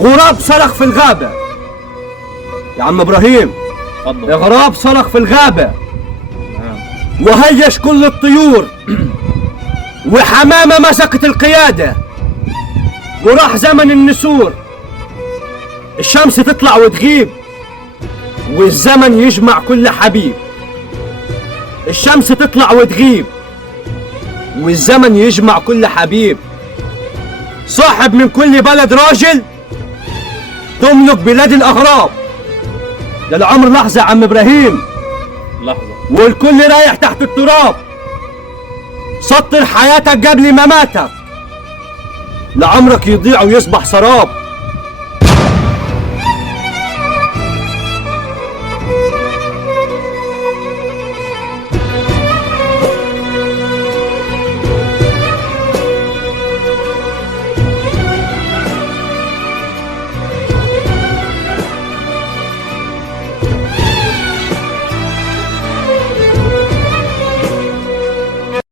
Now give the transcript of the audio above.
غراب صرخ في الغابة. يا عم ابراهيم، اتفضل. غراب صرخ في الغابة وهيش كل الطيور وحمامة مسكت القيادة وراح زمن النسور. الشمس تطلع وتغيب والزمن يجمع كل حبيب. الشمس تطلع وتغيب والزمن يجمع كل حبيب. صاحب من كل بلد راجل تملك بلاد الأغراب. ده العمر لحظة يا عم إبراهيم، لحظة. والكل رايح تحت التراب. سطر حياتك قبل مماتك لعمرك يضيع ويصبح سراب.